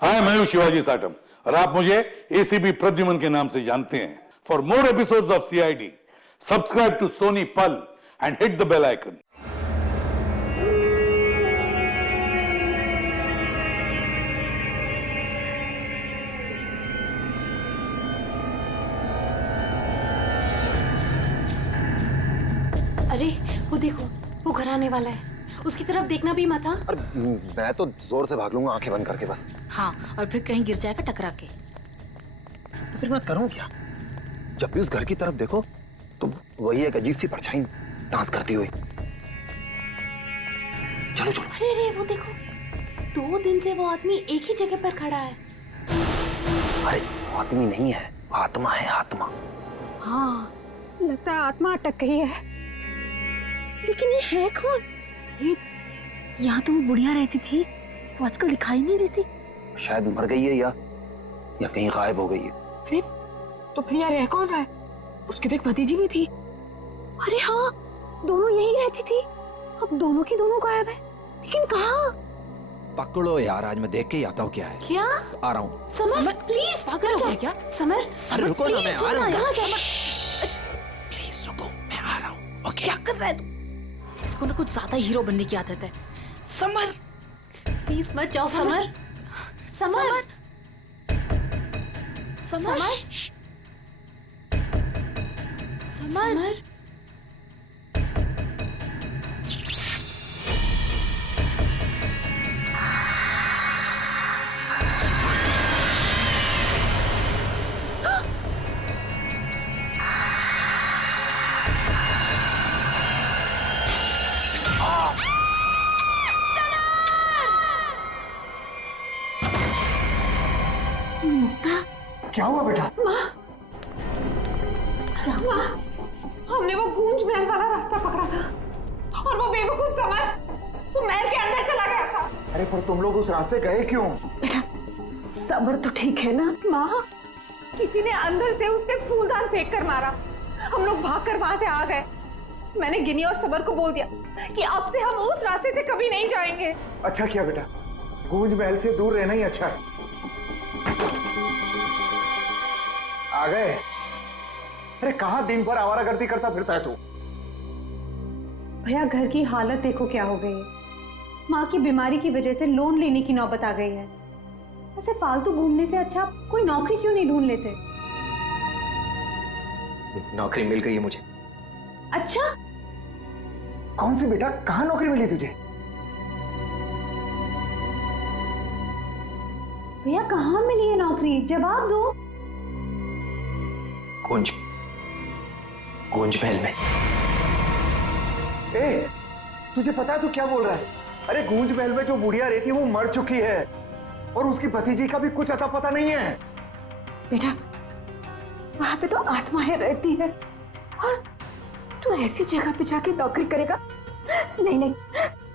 हाय, मैं हूं शिवाजी साटम और आप मुझे एसीपी प्रद्युमन के नाम से जानते हैं। For more episodes of CID, subscribe to Sony Pal and hit the bell icon. अरे वो देखो, वो घर आने वाला है, उसकी तरफ देखना भी मत। हाँ, अरे मैं तो जोर से भाग लूंगा आंखें बंद करके बस। हाँ, और फिर कहीं गिर जाएगा टकरा के। तो फिर मैं करूं क्या? जब भी उस घर की तरफ देखो तो वही एक अजीब सी परछाई डांस करती हुई। चलो चलो। अरे अरे वो देखो, 2 दिन से वो आदमी एक ही जगह पर खड़ा है। अरे आदमी नहीं है, आत्मा है, आत्मा। हाँ, लगता है आत्मा अटक गई है। लेकिन ये है कौन? ये यहाँ तो वो बुढ़िया रहती थी, वो आजकल दिखाई नहीं देती। शायद मर गई है या कहीं गायब हो गई है। अरे तो फिर यार रह कौन रहा है? उसकी तो एक भतीजी भी थी। अरे हाँ, दोनों यही रहती थी। अब दोनों की दोनों गायब है, लेकिन कहाँ? पकड़ो यार, आज मैं देख के ही आता हूँ क्या है। क्या? आ रहा हूँ। समर प्लीज, पागल हो गया क्या? समर, अरे रुको ना, मैं आ रहा हूँ। यहाँ जा। प्लीज रुको, मैं आ रहा हूँ। ओके। क्या कर रहा है तू? इसको ना कुछ ज्यादा हीरो बनने की आदत है। समर प्लीज मत जाओ। Summer, summer, summer, summer. क्या हुआ बेटा? हमने वो गूंज महल वाला रास्ता पकड़ा था और वो बेवकूफ समर वो महल के अंदर चला गया था। अरे पर तुम लोग उस रास्ते गए क्यों? बेटा सबर तो ठीक है ना? माँ, किसी ने अंदर से उस पे फूलदान फेंक कर मारा। हम लोग भागकर वहां से आ गए। मैंने गिनी और सबर को बोल दिया कि अब से हम उस रास्ते से कभी नहीं जाएंगे। अच्छा किया बेटा, गूंज महल से दूर रहना ही अच्छा है। आ गए? अरे कहाँ दिन भर आवारागर्दी करता फिरता है तू? भैया घर की हालत देखो क्या हो गई है। माँ की बीमारी की वजह से लोन लेने की नौबत आ गई है। ऐसे फालतू घूमने से अच्छा कोई नौकरी क्यों नहीं ढूंढ लेते? नौकरी मिल गई है मुझे। अच्छा, कौन सी बेटा, कहाँ नौकरी मिली तुझे? भैया कहाँ मिली है नौकरी? जवाब दो। गूंज महल में। ए, तुझे पता है तू क्या बोल रहा है? अरे गूंज महल में जो बुढ़िया रहती है वो मर चुकी है और उसकी भतीजी का भी कुछ अता पता नहीं है। बेटा वहां पे तो आत्माएं रहती है और तू ऐसी जगह पे जाके नौकरी करेगा? नहीं नहीं,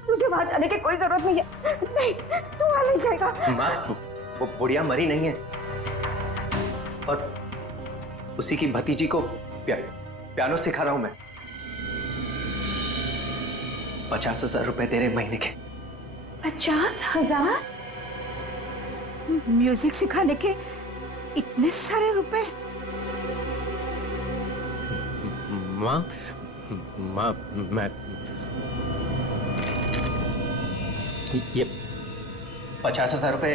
तुझे वहां जाने की कोई जरूरत नहीं है। नहीं, तू वहां नहीं जाएगा। माँ, वो बुढ़िया मरी नहीं है और उसी की भतीजी को पियानो सिखा रहा हूं मैं। 50,000 रुपए दे रहे महीने के। 50,000? म्यूजिक सिखाने के इतने सारे रुपए? माँ, मैं ये 50,000 रुपए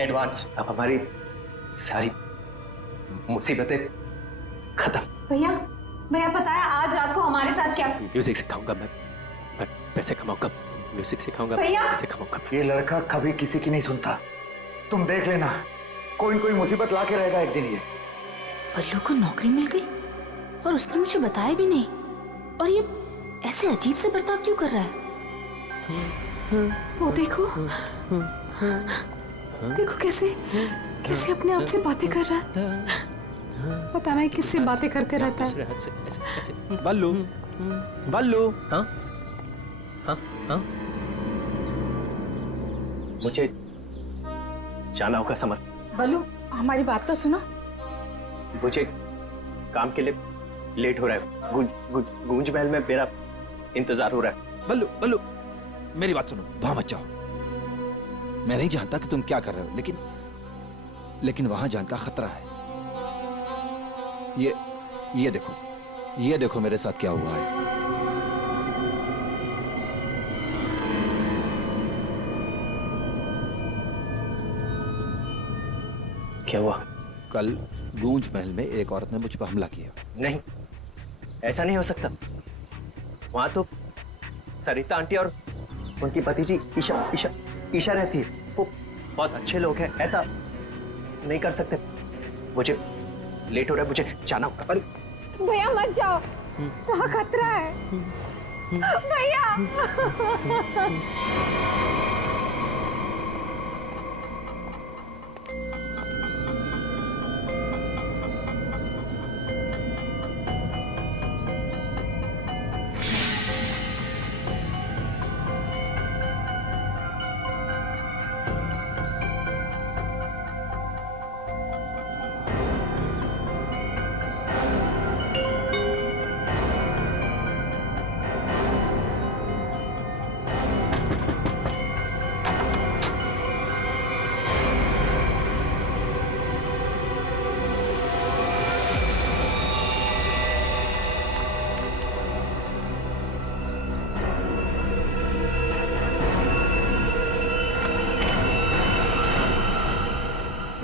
एडवांस। अब हमारी सारी मुसीबतें खत्म। भैया भैया पता है आज रात को हमारे साथ क्या? म्यूजिक सिखाऊंगा मैं पैसे कमाऊंगा। म्यूजिक सिखाऊंगा, भैया। पैसे कमाऊंगा। ये लड़का कभी किसी की नहीं सुनता, तुम देख लेना, कोई न कोई मुसीबत ला के रहेगा एक दिन ये। बल्लू को नौकरी मिल गई और उसने मुझे बताया भी नहीं। और ये ऐसे अजीब से बर्ताव क्यों कर रहा है? वो देखो देखो कैसे कैसे अपने आप से बातें कर रहा है। पता नहीं किससे बातें करते रहता है। बल्लू, बल्लू। हाँ हाँ हाँ, मुझे जाना होगा समर। बल्लू हमारी बात तो सुनो। मुझे काम के लिए लेट हो रहा है। गूंज महल में मेरा इंतजार हो रहा है। बल्लू, बल्लू, मेरी बात सुनो, वहां मत जाओ। मैं नहीं जानता कि तुम क्या कर रहे हो, लेकिन वहां जान का खतरा है। ये देखो मेरे साथ क्या हुआ है। क्या हुआ? कल गूंज महल में एक औरत ने मुझ पर हमला किया। नहीं, ऐसा नहीं हो सकता। वहां तो सरिता आंटी और उनकी भतीजी ईशा रहती है। वो बहुत अच्छे लोग हैं, ऐसा नहीं कर सकते। मुझे लेट हो रहा है, मुझे जाना होगा। अरे भैया मत जाओ, वहाँ खतरा है भैया।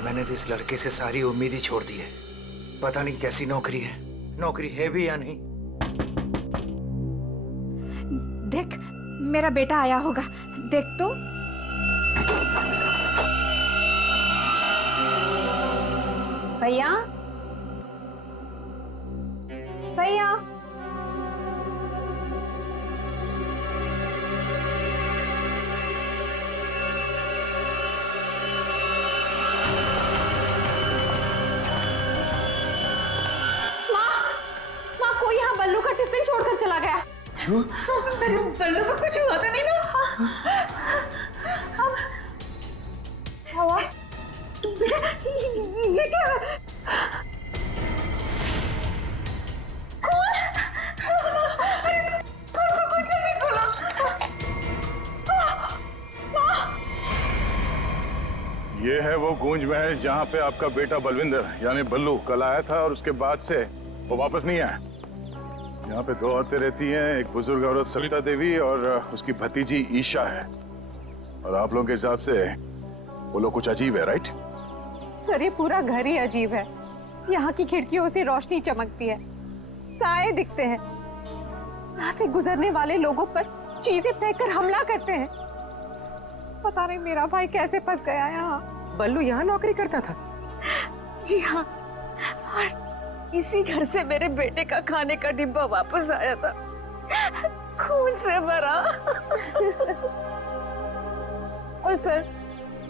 मैंने तो इस लड़के से सारी उम्मीद ही छोड़ दी है। पता नहीं कैसी नौकरी है भी या नहीं। देख, मेरा बेटा आया होगा, देख तो। भैया भैया कोई यहाँ बल्लू का टिफिन छोड़कर चला गया। मेरे बल्लू को कुछ हुआ तो नहीं ना? अब क्या हुआ? ये क्या है? कौन? कौन जल्दी खोलो। ये है वो गूंज महल जहाँ पे आपका बेटा बलविंदर यानी बल्लू कल आया था और उसके बाद से वो वापस नहीं आया। यहाँ पे 2 औरतें रहती हैं, एक बुजुर्ग औरत सविता देवी और उसकी भतीजी ईशा है। और आप लोगों के हिसाब से वो लोग कुछ अजीब है, राइट? सर, ये पूरा घर ही अजीब है। यहाँ की खिड़कियों से रोशनी चमकती है, साए दिखते हैं, यहाँ से गुजरने वाले लोगों पर चीजें फेंककर हमला करते हैं। पता नहीं मेरा भाई कैसे फंस गया यहाँ। बल्लू यहाँ नौकरी करता था? जी हाँ, और इसी घर से मेरे बेटे का खाने का डिब्बा वापस आया था, खून से भरा। और सर,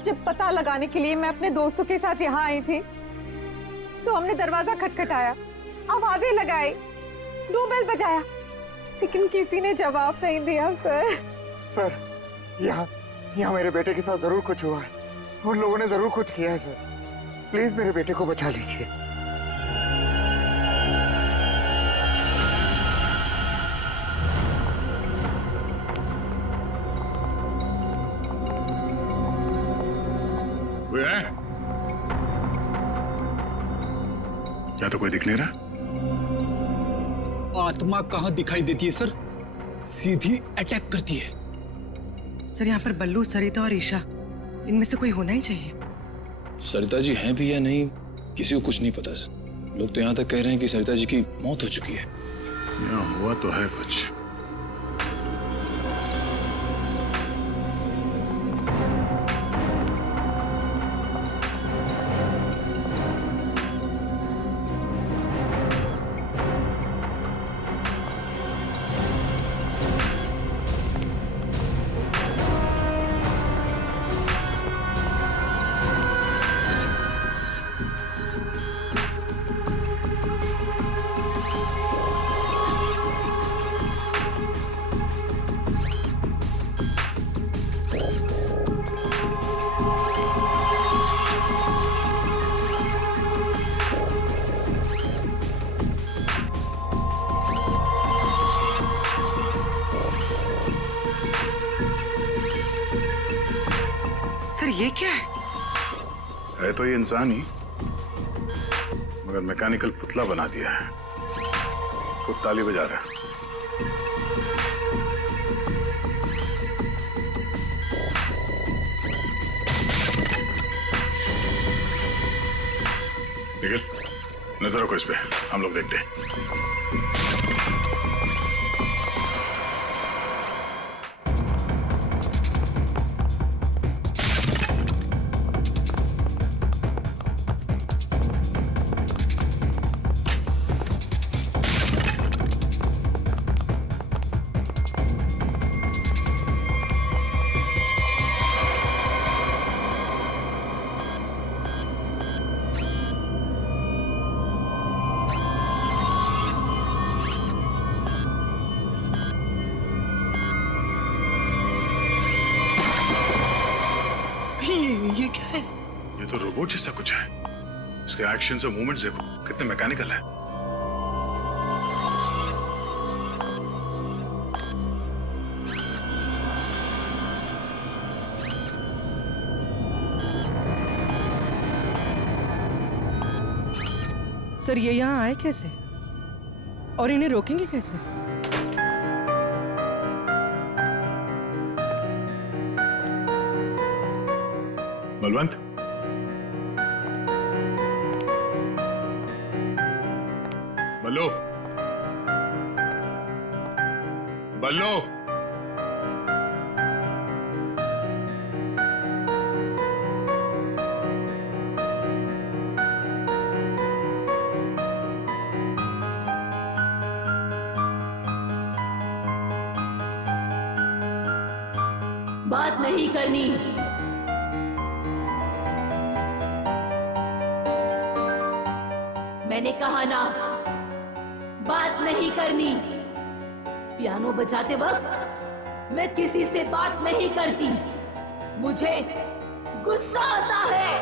जब पता लगाने के लिए मैं अपने दोस्तों के साथ यहाँ आई थी तो हमने दरवाजा खटखटाया, आवाजें लगाई, डोरबेल बजाया, लेकिन किसी ने जवाब नहीं दिया। सर, यहाँ मेरे बेटे के साथ जरूर कुछ हुआ है। उन लोगों ने जरूर कुछ किया है सर। प्लीज मेरे बेटे को बचा लीजिए। क्या तो कोई दिख नहीं रहा? आत्मा कहाँ दिखाई देती है सर, सीधी अटैक करती है। सर, यहाँ पर बल्लू, सरिता और ईशा, इनमें से कोई होना ही चाहिए। सरिता जी हैं भी या नहीं किसी को कुछ नहीं पता सर। लोग तो यहाँ तक कह रहे हैं कि सरिता जी की मौत हो चुकी है। यहाँ हुआ तो है कुछ। सर ये क्या है तो ये इंसान ही, मगर मैकेनिकल पुतला बना दिया है। खुद ताली बजा रहा है। निखिल, नजर रखो इस पे, हम लोग देखते हैं। ये क्या है? ये तो रोबोट जैसा कुछ है। इसके एक्शंस और मूवमेंट्स देखो, कितने मैकेनिकल है। सर ये यहाँ आए कैसे और इन्हें रोकेंगे कैसे? बलवंत, बल्लू, बल्लू, बात नहीं करनी। मैंने कहा ना, बात नहीं करनी। पियानो बजाते वक्त मैं किसी से बात नहीं करती। मुझे गुस्सा आता है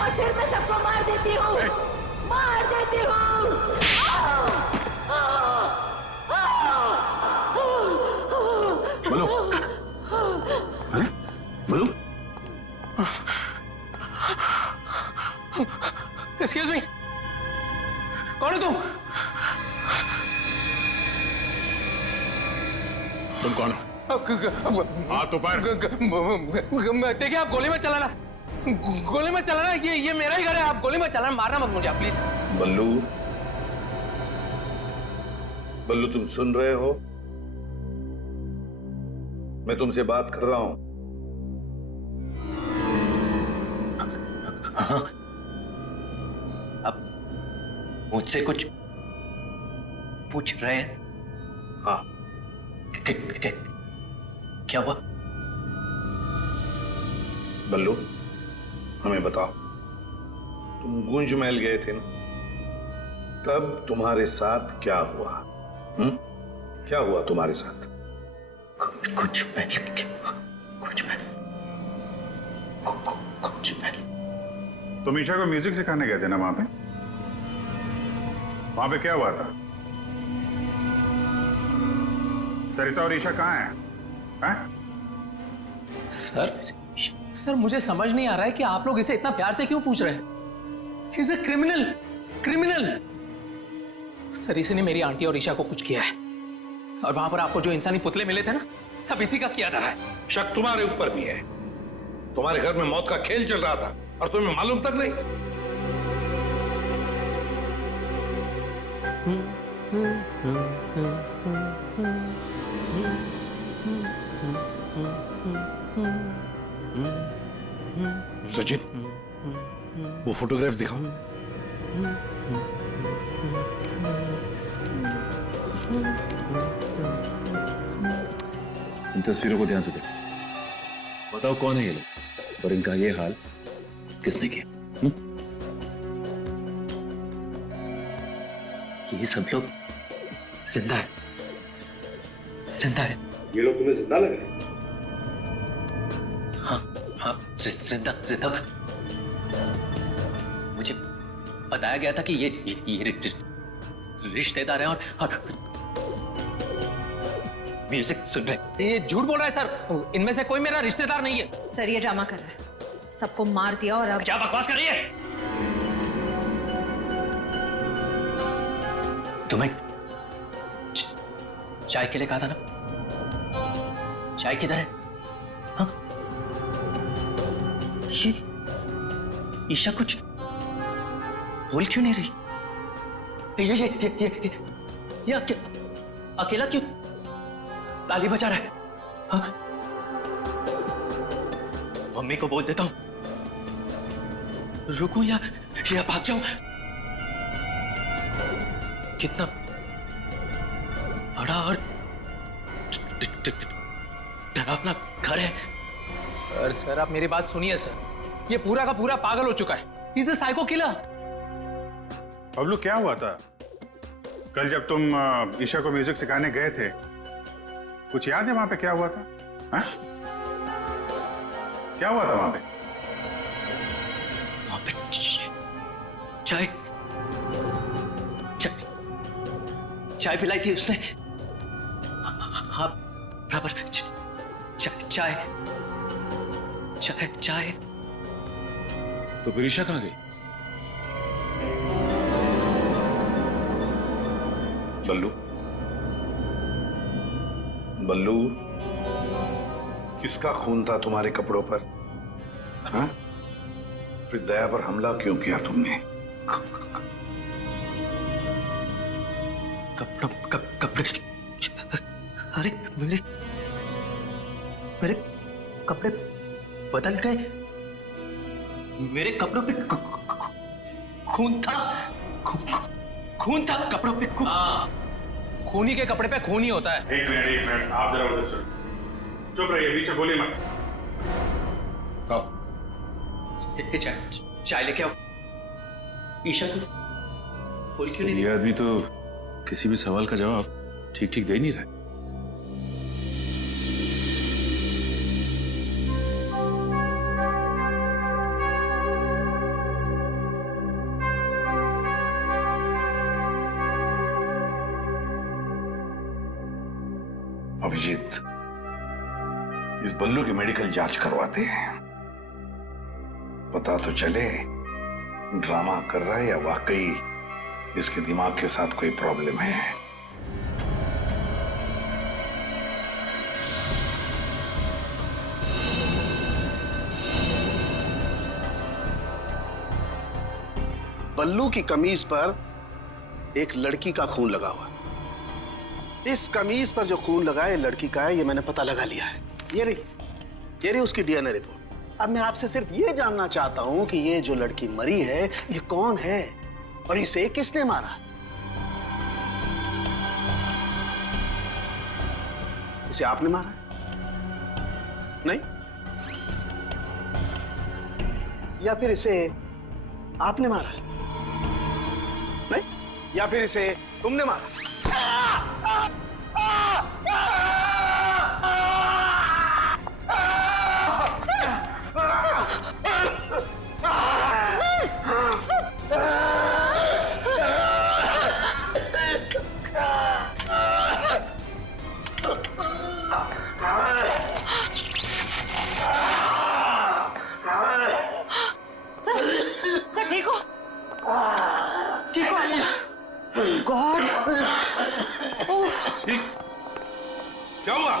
और फिर मैं सबको मार देती हूँ, मार देती हूँ। बल्लू, हैं? बल्लू, एक्सक्यूज मी, कौन हो तुम? तुम कौन हो? हाथ ऊपर। देखिए, आप गोली मत चलाना, गोली मत चलाना। ये मेरा ही घर है, आप गोली मत चलाना, मारना मत मुझे प्लीज। बल्लू, बल्लू तुम सुन रहे हो? मैं तुमसे बात कर रहा हूं। हाँ, अब मुझसे कुछ पूछ रहे हैं? हाँ। क्या हुआ? बल्लू, हमें बताओ, तुम गुंज महल गए थे ना, तब तुम्हारे साथ क्या हुआ? क्या हुआ तुम्हारे साथ? कुछ महल, तुम ईशा को म्यूजिक सिखाने गए थे ना वहां पे क्या हुआ था? सरिता और ईशा कहाँ हैं? सर मुझे समझ नहीं आ रहा है कि आप लोग इसे इतना प्यार से क्यों पूछ रहे हैं? He is a criminal। Sir इसी ने मेरी आंटी और ईशा को कुछ किया है, और वहां पर आपको जो इंसानी पुतले मिले थे ना, सब इसी का किया जा रहा है। शक तुम्हारे ऊपर भी है। तुम्हारे घर में मौत का खेल चल रहा था और तुम्हें मालूम तक नहीं। सचिन, वो फोटोग्राफ दिखाओ। इन तस्वीरों को ध्यान से देखो, बताओ कौन है ये लोग और इनका ये हाल किसने किया? ये सब लोग जिंदा है, जिंदा है। ये लोग तुम्हें जिंदा लग रहे हैं? हाँ, जिंदा। मुझे बताया गया था कि ये रिश्तेदार हैं और म्यूजिक सुन रहे। ये झूठ बोल रहा है सर, इनमें से कोई मेरा रिश्तेदार नहीं है। सर ये ड्रामा कर रहा है, सबको मार दिया और अब क्या बकवास कर रही है? तुम्हें चाय के लिए कहा था ना, चाय किधर है? हाँ? ये ईशा कुछ बोल क्यों नहीं रही? ये अकेला क्यों ताली बजा रहा है? हाँ? मम्मी को बोल देता हूं, रुकूं या भाग जाऊं? कितना बड़ा और डरावना घर है। सर आप मेरी बात सुनिए सर, ये पूरा का पूरा पागल हो चुका है। He's a psycho killer। Bablu क्या हुआ था कल जब तुम ईशा को म्यूजिक सिखाने गए थे? कुछ याद है वहां पे क्या हुआ था? हा? क्या हुआ था वहां पे? चाय चाय पिलाई थी उसने। हाँ बराबर। चाय चाय चाय। तो फिर ईशा कहाँ गई? बल्लू, बल्लू, किसका खून था तुम्हारे कपड़ों पर? हाँ? फिर दया पर हमला क्यों किया तुमने? कपड़े अरे मेरे कपड़े बदल गए। मेरे कपड़ों पे खून था। खून था कपड़ों पे। खूनी के कपड़े पे खून ही होता है। एक मिनट, आप जरा उधर चलो। चुप रहिए, बीच में बोलिए मत। चाय लेके आओ। ईशा को ये आदमी तो किसी भी सवाल का जवाब ठीक ठीक दे नहीं रहा। अभिजीत, इस बल्लू की मेडिकल जांच करवाते हैं, पता तो चले ड्रामा कर रहा है या वाकई इसके दिमाग के साथ कोई प्रॉब्लम है। बल्लू की कमीज पर एक लड़की का खून लगा हुआ। इस कमीज पर जो खून लगा है लड़की का है, ये मैंने पता लगा लिया है। ये रही उसकी डीएनए रिपोर्ट। अब मैं आपसे सिर्फ ये जानना चाहता हूं कि ये जो लड़की मरी है ये कौन है और इसे किसने मारा? इसे आपने मारा है? नहीं? या फिर इसे आपने मारा है? नहीं? या फिर इसे तुमने मारा? ठीक हो? ठीक हो? गॉड! क्या हुआ?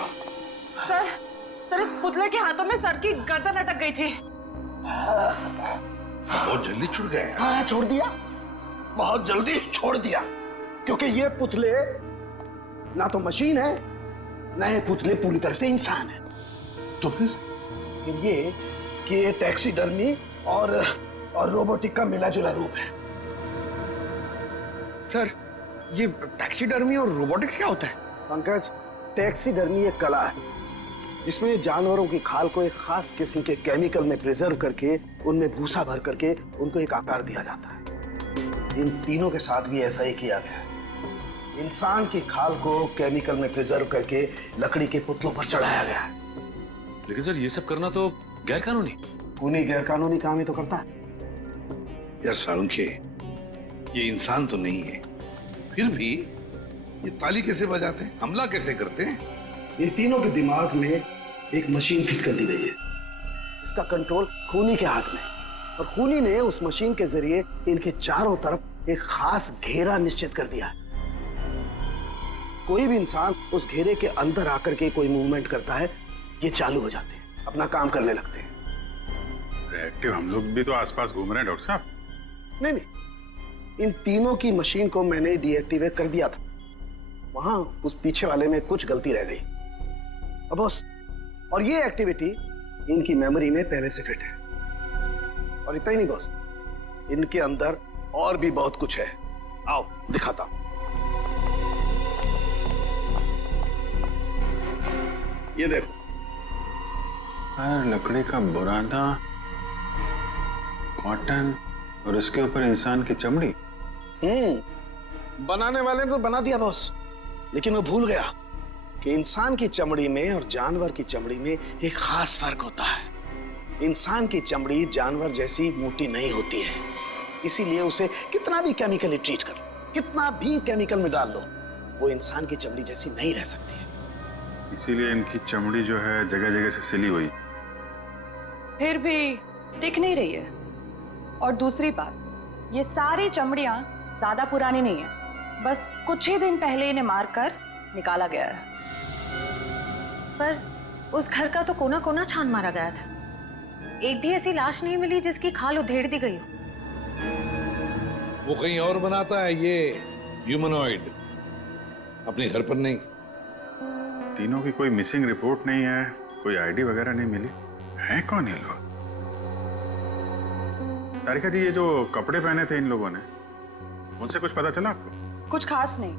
सर इस पुतले के हाथों में सर की गर्दन अटक गई थी। बहुत जल्दी छूट गए। हाँ, छोड़ दिया, बहुत जल्दी छोड़ दिया, क्योंकि ये पुतले ना तो मशीन है ना ये पुतले पूरी तरह से इंसान है। तो फिर ये कि ये टैक्सीडर्मी और रोबोटिक का मिला जुला रूप है। सर ये टैक्सीडर्मी और रोबोटिक्स क्या होता है? पंकज, टैक्सीडर्मी एक कला है जिसमें जानवरों की खाल को एक खास किस्म के केमिकल में प्रिजर्व करके उनमें भूसा भर करके उनको एक आकार दिया जाता है। इन तीनों के साथ भी ऐसा ही किया गया है। इंसान की खाल को केमिकल में प्रिजर्व करके लकड़ी के पुतलों पर चढ़ाया गया है। लेकिन सर ये सब करना तो गैर कानूनी। खूनी गैर कानूनी काम ही तो करता है। यार सालुंखे, ये इंसान तो नहीं है, फिर भी ये ताली कैसे बजाते हैं, हमला कैसे करते हैं? इन तीनों के दिमाग में एक मशीन फिट कर दी गई है। इसका कंट्रोल खूनी के हाथ में, और खूनी ने उस मशीन के जरिए इनके चारों तरफ एक खास घेरा निश्चित कर दिया है। कोई भी इंसान उस घेरे के अंदर आकर के कोई मूवमेंट करता है, ये चालू हो जाते हैं, अपना काम करने लगते हैं। एक्टिव हम लोग भी तो आसपास घूम रहे हैं डॉक्टर साहब। नहीं, इन तीनों की मशीन को मैंने डीएक्टिवेट कर दिया था। वहां उस पीछे वाले में कुछ गलती रह गई। अब बॉस, और ये एक्टिविटी इनकी मेमोरी में पहले से फिट है। और इतना ही नहीं बॉस, इनके अंदर और भी बहुत कुछ है। आओ दिखाता हूं। ये देखो, लकड़ी का बुरादा, कॉटन, और इसके ऊपर इंसान की चमड़ी। बनाने वाले ने तो बना दिया बॉस, लेकिन वो भूल गया कि इंसान की चमड़ी में और जानवर की चमड़ी में एक खास फर्क होता है। इंसान की चमड़ी जानवर जैसी मोटी नहीं होती है, इसीलिए उसे कितना भी केमिकली ट्रीट कर लो, कितना भी केमिकल में डाल लो, वो इंसान की चमड़ी जैसी नहीं रह सकती है। इसीलिए इनकी चमड़ी जो है जगह जगह से सिली हुई। फिर भी टिक नहीं रही है। और दूसरी बात, ये सारी चमड़ियां ज्यादा पुरानी नहीं है, बस कुछ ही दिन पहले इन्हें मारकर निकाला गया है। पर उस घर का तो कोना कोना छान मारा गया था, एक भी ऐसी लाश नहीं मिली जिसकी खाल उधेड़ दी गई हो। वो कहीं और बनाता है ये ह्यूमनॉइड, अपने घर पर नहीं। तीनों की कोई मिसिंग रिपोर्ट नहीं है, कोई आईडी वगैरह नहीं मिली। है कौन ये लोग? तारिका जी, ये जो कपड़े पहने थे इन लोगों ने, उनसे कुछ पता चला आपको? कुछ खास नहीं,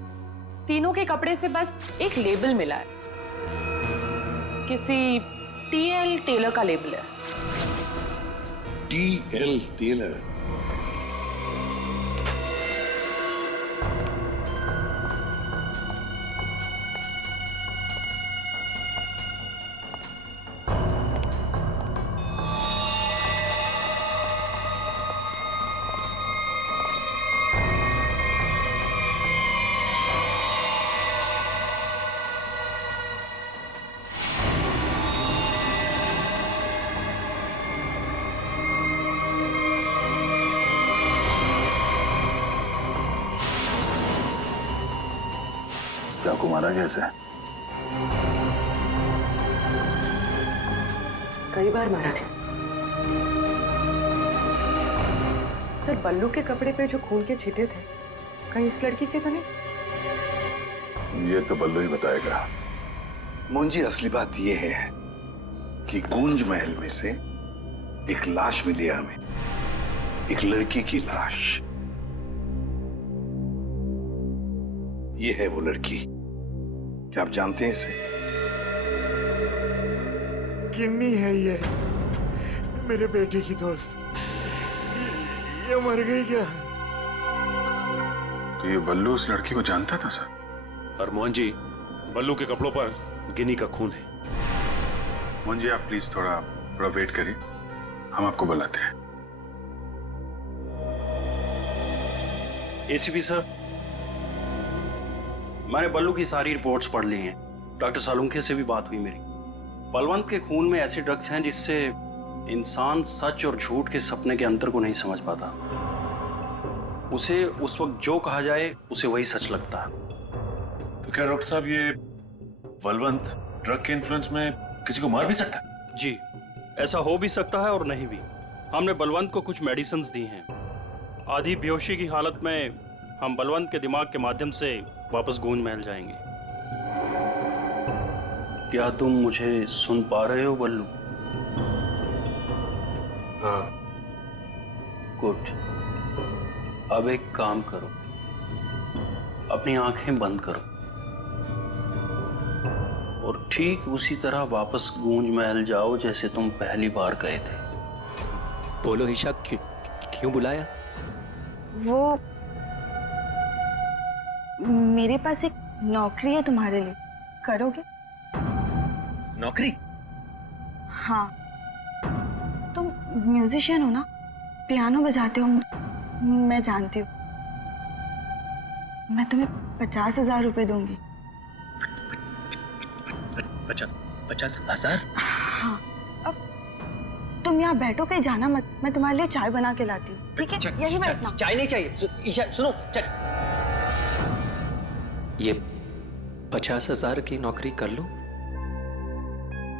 तीनों के कपड़े से बस एक लेबल मिला है, किसी टीएल टेलर का लेबल है। TL tailor? चाकू मारा कैसे? कई बार मारा था सर। बल्लू के कपड़े पे जो खून के छींटे थे, कहीं इस लड़की के तो नहीं? ये तो बल्लू ही बताएगा। मुंजी, असली बात यह है कि गूंज महल में से एक लाश मिली हमें, एक लड़की की लाश। ये है वो लड़की। क्या आप जानते हैं इसे? किन्नी है ये, मेरे बेटे की दोस्त। ये मर गई क्या? तो ये बल्लू उस लड़की को जानता था सर? और मोहन जी, बल्लू के कपड़ों पर गिनी का खून है। मोहन जी, आप प्लीज थोड़ा वेट करिए, हम आपको बुलाते हैं। एसीपी सर, मैंने बल्लू की सारी रिपोर्ट्स पढ़ ली हैं। डॉक्टर सालुंखे से भी बात हुई मेरी। बलवंत के खून में ऐसे ड्रग्स हैं जिससे इंसान सच और झूठ के सपने के अंतर को नहीं समझ पाता। उसे उस वक्त जो कहा जाए उसे वही सच लगता है। तो क्या डॉक्टर साहब, ये बलवंत ड्रग के इन्फ्लुएंस में किसी को मार भी सकता है? जी, ऐसा हो भी सकता है और नहीं भी। हमने बलवंत को कुछ मेडिसिन दी हैं। आधी बेहोशी की हालत में हम बलवंत के दिमाग के माध्यम से वापस गूंज महल जाएंगे। क्या तुम मुझे सुन पा रहे हो बल्लू? हाँ। गुड। अब एक काम करो, अपनी आंखें बंद करो और ठीक उसी तरह वापस गूंज महल जाओ जैसे तुम पहली बार गए थे। बोलो ईशा, क्यों बुलाया? वो मेरे पास एक नौकरी है तुम्हारे लिए, करोगे? नौकरी? हाँ, तुम म्यूजिशियन हो ना, पियानो बजाते हो, मैं जानती हूँ। मैं तुम्हें 50,000 रुपए दूंगी। 50,000? हाँ, अब तुम यहाँ बैठो, कहीं जाना मत, मैं तुम्हारे लिए चाय बना के लाती हूँ, ठीक है? यही बैठना। चाय नहीं चाहिए ईशा, सुनो। ये 50,000 की नौकरी कर लूं?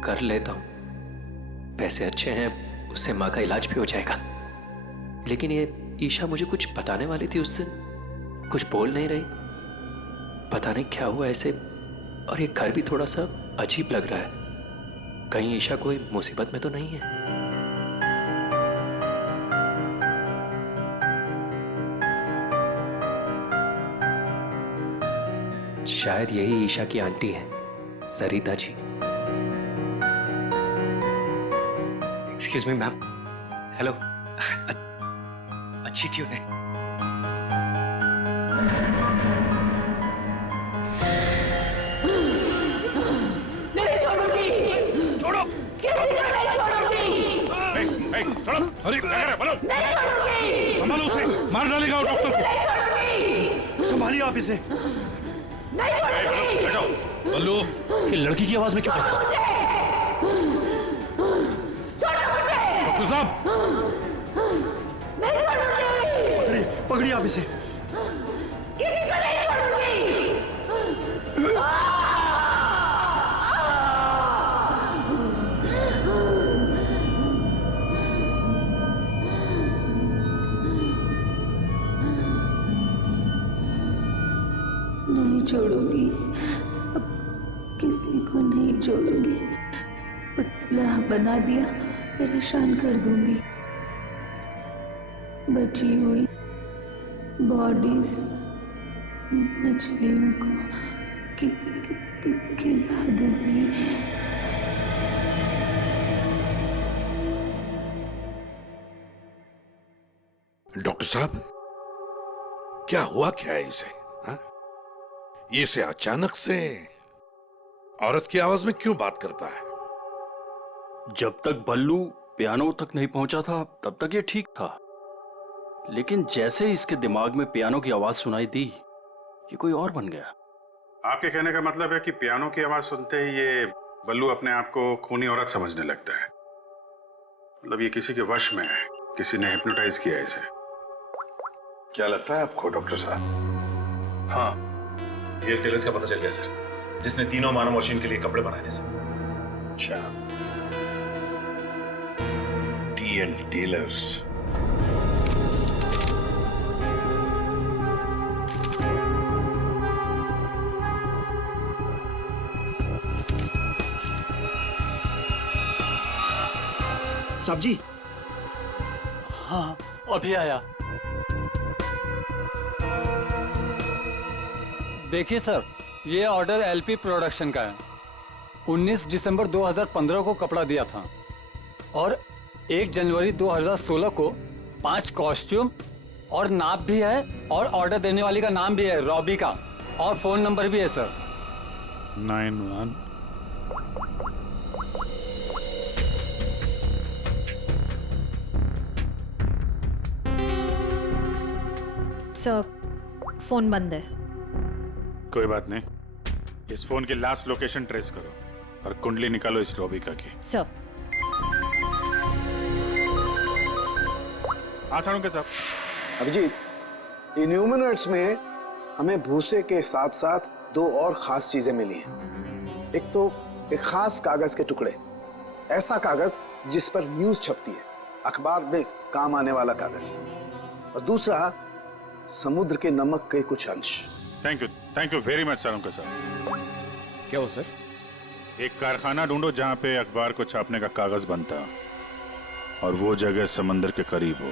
कर लेता हूं, पैसे अच्छे हैं, उससे माँ का इलाज भी हो जाएगा। लेकिन ये ईशा मुझे कुछ बताने वाली थी उस दिन, कुछ बोल नहीं रही, पता नहीं क्या हुआ ऐसे। और ये घर भी थोड़ा सा अजीब लग रहा है, कहीं ईशा कोई मुसीबत में तो नहीं है? शायद यही ईशा की आंटी है, Sarita ji. Excuse me ma'am. Hello. अच्छी ट्यून है। नहीं छोड़ूंगी। छोड़ो। किसी को नहीं छोड़ूंगी। छोड़ो। अरे क्या कर रहे हो? नहीं छोड़ूंगी। संभालो उसे, मार डालेगा वो डॉक्टर को। नहीं छोड़ूंगी। संभालिए आप इसे। नहीं छोड़ूंगी। बैठो। बल्लू, ये लड़की की आवाज में क्यों छोड़ो मुझे। छोड़ो मुझे। डॉक्टर साहब, नहीं छोड़ूंगी। पकड़िए आप इसे। किसी को नहीं छोड़ूंगी। नहीं छोड़ूंगी, अब किसी को नहीं छोड़ूंगी। पुतला बना दिया, परेशान कर दूंगी। बची हुई बॉडीज मछलियों को खिला दूंगी। डॉक्टर साहब, क्या हुआ क्या है इसे? हाँ? ये इसे अचानक से औरत की आवाज में क्यों बात करता है? जब तक बल्लू पियानो तक नहीं पहुंचा था तब तक ये ठीक था, लेकिन जैसे ही इसके दिमाग में पियानो की आवाज सुनाई दी, ये कोई और बन गया। आपके कहने का मतलब है कि पियानो की आवाज सुनते ही ये बल्लू अपने आप को खूनी औरत समझने लगता है। मतलब ये किसी के वश में है, किसी ने हिप्नोटाइज किया है इसे। क्या लगता है आपको डॉक्टर साहब? हाँ, ये टेलर्स का पता चल गया सर, जिसने तीनों मानव मशीन के लिए कपड़े बनाए थे सर। अच्छा, टी.एल. टेलर्स। साहब जी। हाँ, अभी आया। देखिए सर, ये ऑर्डर एलपी प्रोडक्शन का है। 19 दिसंबर 2015 को कपड़ा दिया था और 1 जनवरी 2016 को 5 कॉस्ट्यूम और नाप भी है, और ऑर्डर देने वाली का नाम भी है, रॉबी का, और फोन नंबर भी है सर। 91 सर, फोन बंद है। कोई बात नहीं, इस फोन की लास्ट लोकेशन ट्रेस करो और कुंडली निकालो इस रॉबिका की। सर। हाँ साळुंखे साहब। अभिजीत, इन ह्यूमनॉइड्स में हमें भूसे के साथ साथ 2 और खास चीजें मिली हैं। एक तो एक खास कागज के टुकड़े, ऐसा कागज जिस पर न्यूज छपती है, अखबार में काम आने वाला कागज, और दूसरा समुद्र के नमक के कुछ अंश। Thank you very much Salunkhe साहब। क्या हो सर? एक कारखाना ढूंढो जहां पे अखबार को छापने का कागज बनता, और वो जगह समंदर के करीब हो।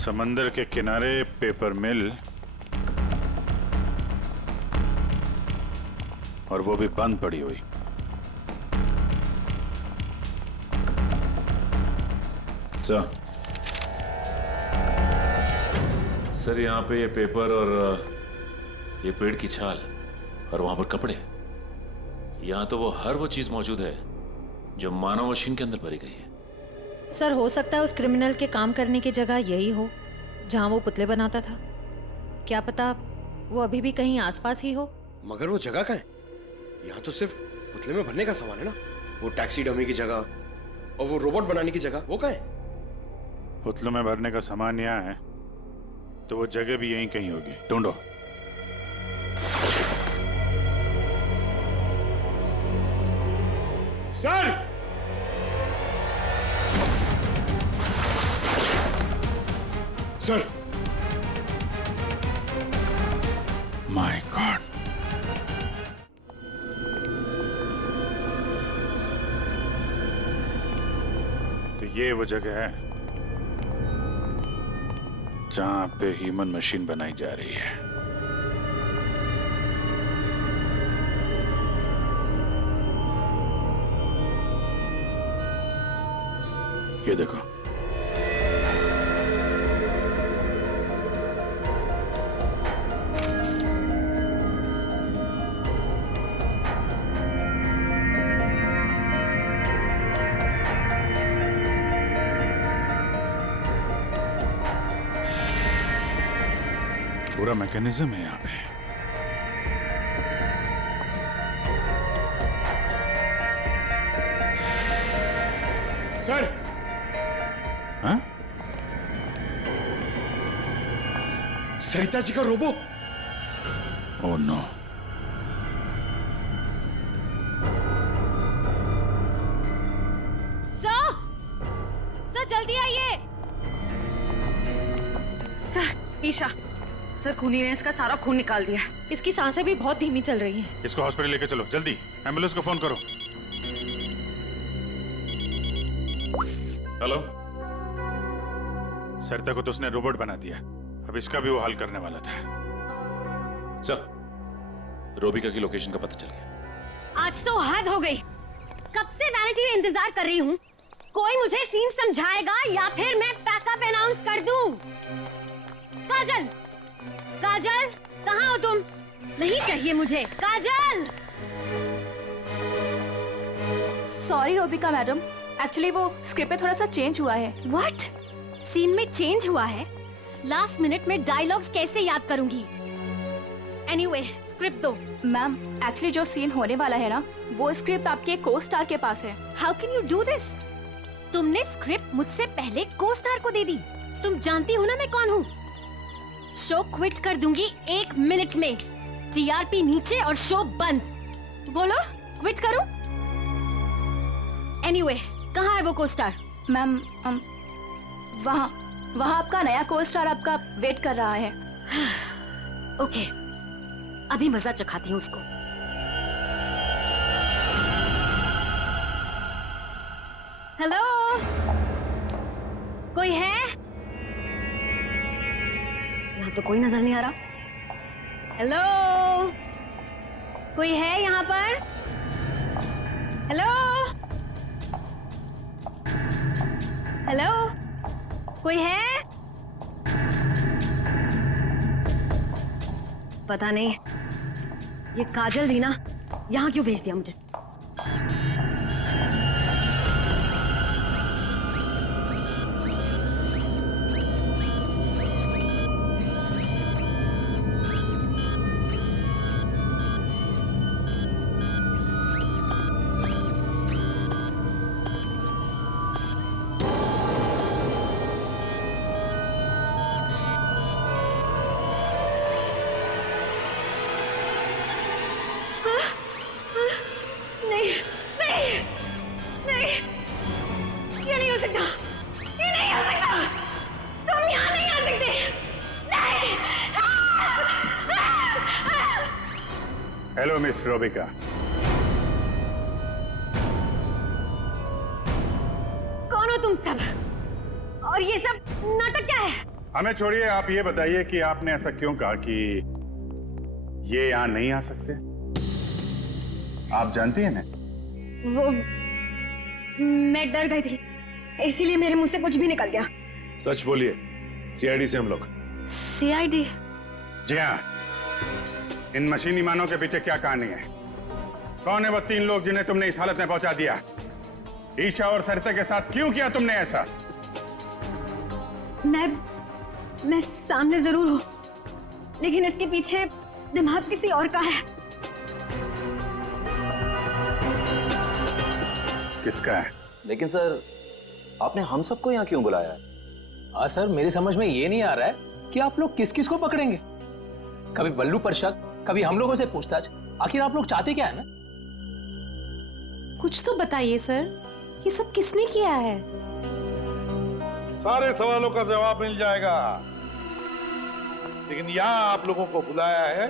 समंदर के किनारे पेपर मिल, और वो भी बंद पड़ी हुई। सर यहाँ पे ये पेपर और ये पेड़ की छाल और वहां पर कपड़े, यहाँ तो वो हर वो चीज मौजूद है जो मानव मशीन के अंदर भरी गई है। सर हो सकता है उस क्रिमिनल के काम करने की जगह यही हो जहाँ वो पुतले बनाता था। क्या पता वो अभी भी कहीं आसपास ही हो। मगर वो जगह कहाँ है? यहाँ तो सिर्फ पुतले में भरने का सामान है ना। वो टैक्सी डमी की जगह और वो रोबोट बनाने की जगह वो कहाँ है? पुतलों में भरने का सामान यहाँ है तो वो जगह भी यहीं कहीं होगी। ढूंढो। सर! सर! My God. तो ये वो जगह है जहां पे ह्यूमन मशीन बनाई जा रही है। ये देखो, पूरा मैकेनिज्म है यहाँ पे। सर! हाँ? सरिता जी का रोबो। Oh no. सर जल्दी आइए। सर ईशा, सर खूनी ने इसका सारा खून निकाल दिया। इसकी सांसें भी बहुत धीमी चल रही हैं। इसको हॉस्पिटल लेके चलो जल्दी। एम्बुलेंस को फोन करो। हेलो। सरिता को तो उसने रोबोट बना दिया, अब इसका भी वो हल करने वाला था। सर, रोबिका की लोकेशन का पता चल गया। आज तो हद हो गई। कब से वैनिटी में इंतजार कर रही हूँ। कोई मुझे सीन समझाएगा या फिर मैं पैकअप अनाउंस कर दूं। काजल, काजल कहाँ हो तुम? नहीं चाहिए मुझे काजल। सॉरी रोबिका मैडम, एक्चुअली वो स्क्रिप्ट में थोड़ा सा चेंज हुआ है। व्हाट? सीन में चेंज हुआ है? लास्ट मिनट में डायलॉग्स कैसे याद करूंगी? एनीवे, स्क्रिप्ट दो। मैम, एक्चुअली जो सीन होने वाला है ना, वो स्क्रिप्ट आपके को स्टार के पास है। How can you do this? तुमने स्क्रिप्ट मुझसे पहले को स्टार को दे दी। तुम जानती हो ना मैं कौन हूँ। शो क्विट कर दूंगी 1 मिनट में। टीआरपी नीचे और शो बंद। बोलो, क्विट करूं? एनीवे, कहाँ है वो को स्टार? मैम, वहाँ आपका नया को स्टार आपका वेट कर रहा है। ओके, अभी मजा चखाती हूँ उसको। हेलो, कोई है? यहाँ तो कोई नजर नहीं आ रहा। हेलो, कोई है यहाँ पर? हेलो, हेलो, कोई है? पता नहीं ये काजल भी ना यहाँ क्यों भेज दिया मुझे। Hello miss Robika. कौन हो तुम सब? और ये सब नाटक क्या है? हमें छोड़िए, आप ये बताइए कि आपने ऐसा क्यों कहा कि ये यहाँ नहीं आ सकते? आप जानती हैं ना? वो मैं डर गई थी, इसीलिए मेरे मुंह से कुछ भी निकल गया। सच बोलिए, सीआईडी से हम लोग। सीआईडी? जी हाँ। इन मशीनी मानव के पीछे क्या कहानी है? कौन है वो 3 लोग जिन्हें तुमने इस हालत में पहुंचा दिया? ईशा और सरिता के साथ क्यों किया तुमने ऐसा? मैं सामने जरूर हूं, लेकिन इसके पीछे दिमाग किसी और का है। किसका है? लेकिन सर, आपने हम सबको यहाँ क्यों बुलाया है? हाँ सर, मेरी समझ में ये नहीं आ रहा है कि आप लोग किस किस को पकड़ेंगे। कभी बल्लू पर शक, कभी हम लोगों से पूछताछ। आखिर आप लोग चाहते क्या है ना? कुछ तो बताइए सर, ये सब किसने किया है? सारे सवालों का जवाब मिल जाएगा, लेकिन यहां आप लोगों को बुलाया है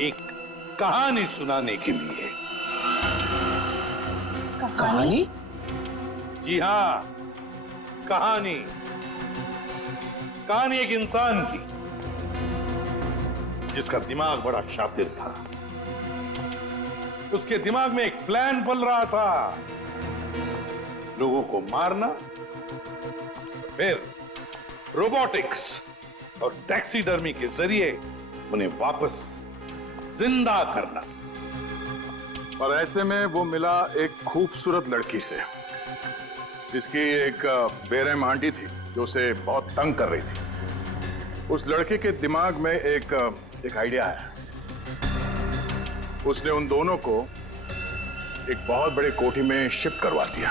एक कहानी सुनाने के लिए। कहानी? जी हाँ, कहानी। कहानी एक इंसान की जिसका दिमाग बड़ा शातिर था। उसके दिमाग में एक प्लान पल रहा था, लोगों को मारना, फिर रोबोटिक्स और टैक्सीडर्मी के जरिए उन्हें वापस जिंदा करना। और ऐसे में वो मिला एक खूबसूरत लड़की से, जिसकी एक बेरहम आंटी थी जो उसे बहुत तंग कर रही थी। उस लड़के के दिमाग में एक आइडिया है। उसने उन दोनों को एक बहुत बड़े कोठी में शिफ्ट करवा दिया।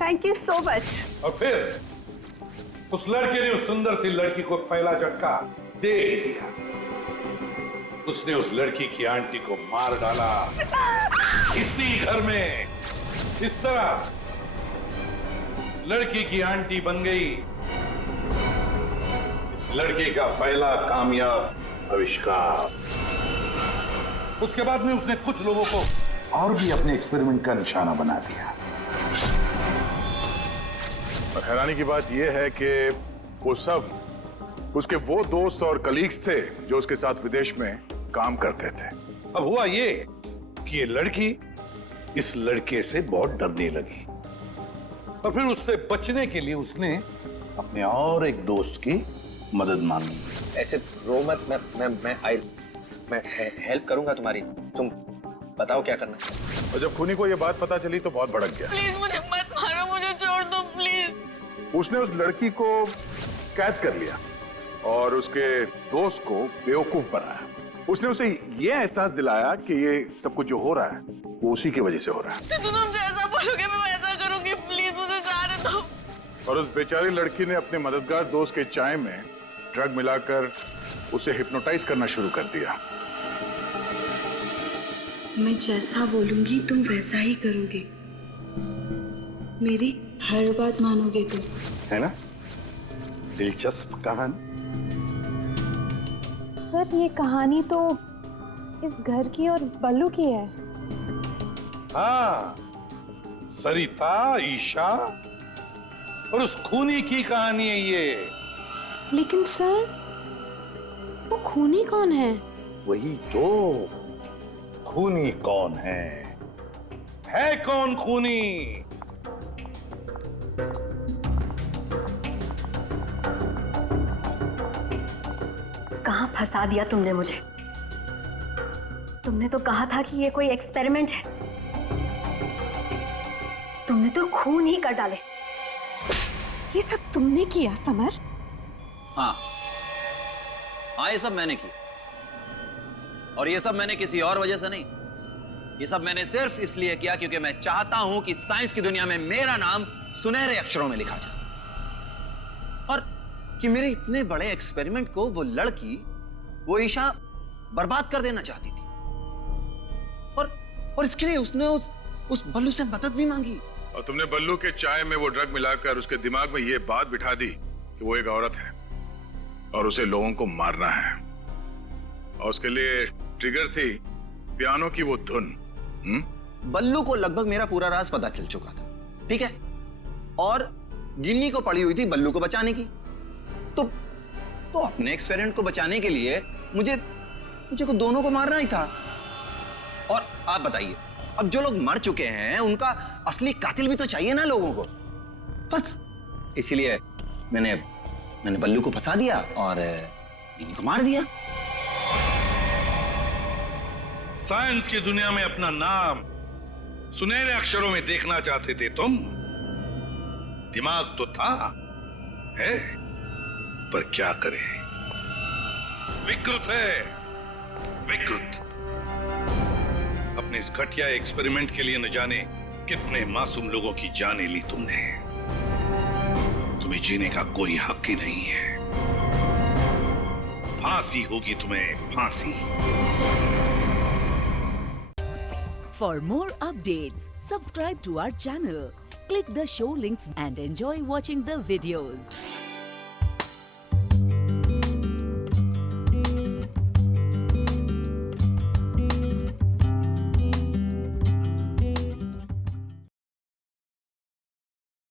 Thank you so much. और फिर उस लड़के ने उस सुंदर सी लड़की को पहला झटका दे ही दिया। उसने उस लड़की की आंटी को मार डाला इसी घर में। इस तरह लड़की की आंटी बन गई इस लड़के का पहला कामयाब आविष्कार। उसके बाद में उसने कुछ लोगों को और भी अपने एक्सपेरिमेंट का निशाना बना दिया। और हैरानी की बात यह है कि वो सब उसके वो दोस्त और कलीग्स थे जो उसके साथ विदेश में काम करते थे। अब हुआ ये कि ये लड़की इस लड़के से बहुत डरने लगी और फिर उससे बचने के लिए उसने अपने और एक दोस्त की मदद मांगी। ऐसे रो मत, मैं हेल्प करूंगा तुम्हारी। तुम बताओ क्या करना है। और जब खूनी को यह बात पता चली तो बहुत भड़क गया। प्लीज मुझे मत मारो, मुझे छोड़ दो प्लीज। उसने उस लड़की को कैद कर लिया और उसके दोस्त को बेवकूफ बनाया। उसने उसे ये एहसास दिलाया कि ये सब कुछ जो हो रहा है वो उसी की वजह से हो रहा है। तो तुम जैसा बोलोगे मैं वैसा करूंगी, प्लीज मुझे जाने दो। और उस बेचारी लड़की ने अपने मददगार दोस्त के चाय में ड्रग मिलाकर उसे हिप्नोटाइज करना शुरू कर दिया। मैं जैसा बोलूंगी तुम वैसा ही करोगे, मेरी हर बात मानोगे तुम, है ना? दिलचस्प कहानी। सर ये कहानी तो इस घर की और बल्लू की है। हाँ, सरिता, ईशा और उस खूनी की कहानी है ये। लेकिन सर, वो खूनी कौन है? वही तो, खूनी कौन है कौन खूनी? कहां फंसा दिया तुमने मुझे? तुमने तो कहा था कि ये कोई एक्सपेरिमेंट है। तुमने तो खून ही कर डाले। ये सब तुमने किया समर? हाँ, ये सब मैंने किया। और ये सब मैंने किसी और वजह से नहीं। ये सब मैंने सिर्फ इसलिए किया क्योंकि मैं चाहता हूं कि साइंस की दुनिया में मेरा नाम सुनहरे अक्षरों में लिखा जाए और कि मेरे इतने बड़े एक्सपेरिमेंट को वो लड़की, वो ईशा बर्बाद कर देना चाहती थी। और इसके लिए उसने उस बल्लू से मदद भी मांगी। और तुमने बल्लू के चाय में वो ड्रग मिलाकर उसके दिमाग में ये बात बिठा दी कि वो एक औरत है और उसे लोगों को मारना है। और उसके लिए ट्रिगर थी पियानो की वो धुन। बल्लू को लगभग मेरा पूरा राज पता चल चुका था, ठीक है? और गिन्नी को पड़ी हुई थी बल्लू को बचाने की। तो अपने एक्सपेरिमेंट को बचाने के लिए मुझे को दोनों को मारना ही था। और आप बताइए, अब जो लोग मर चुके हैं उनका असली कातिल भी तो चाहिए ना लोगों को। बस इसीलिए मैंने बल्लू को फंसा दिया और इन्हीं को मार दिया। साइंस की दुनिया में अपना नाम सुनहरे अक्षरों में देखना चाहते थे तुम। दिमाग तो था, है, पर क्या करें, विकृत है, विकृत। अपने इस घटिया एक्सपेरिमेंट के लिए न जाने कितने मासूम लोगों की जानें ली तुमने। तुम्हें जीने का कोई हक ही नहीं है। फांसी होगी तुम्हें, फांसी। For more updates, subscribe to our channel, click the show links and enjoy watching the videos.